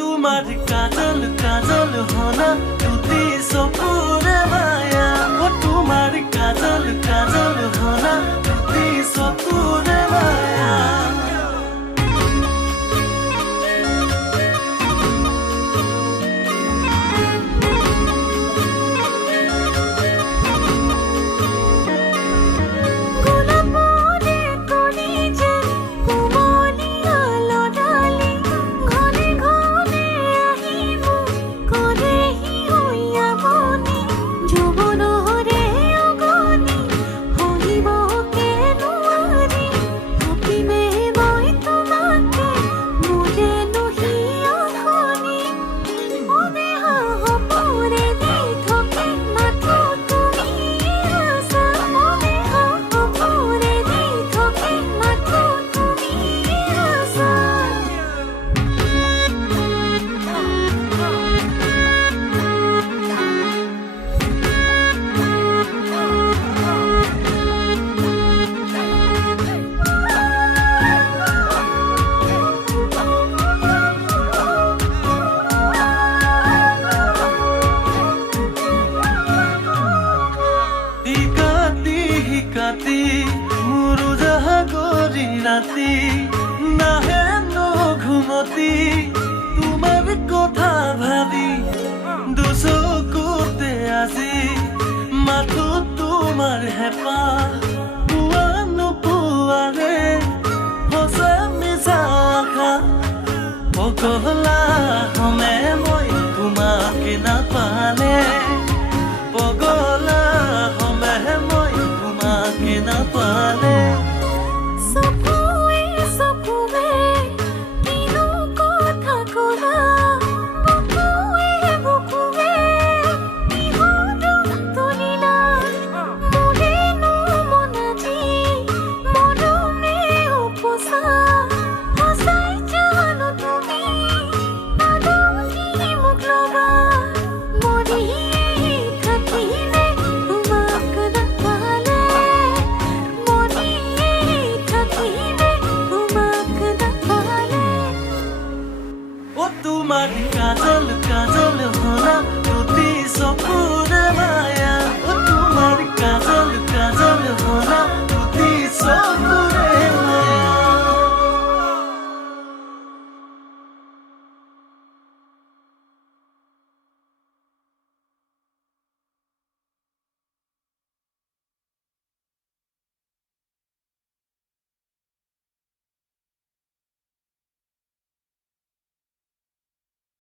তোমার কাজল কাজল হনা তুতি সপুরে মায়া ও তোমার কাজল কাজল হনা তুতি সপুরে মায়া রাতি নাহে ঘুমতি তোমার কথা ভাবি দুচকুতে আজি মাথো তোমার হেপা পুৱা নোপোৱাৰে সঁচা মিছা আশা পগলা হমে মই তোমাকে নাপালে পগলা হমে মই তোমাকে নাপালে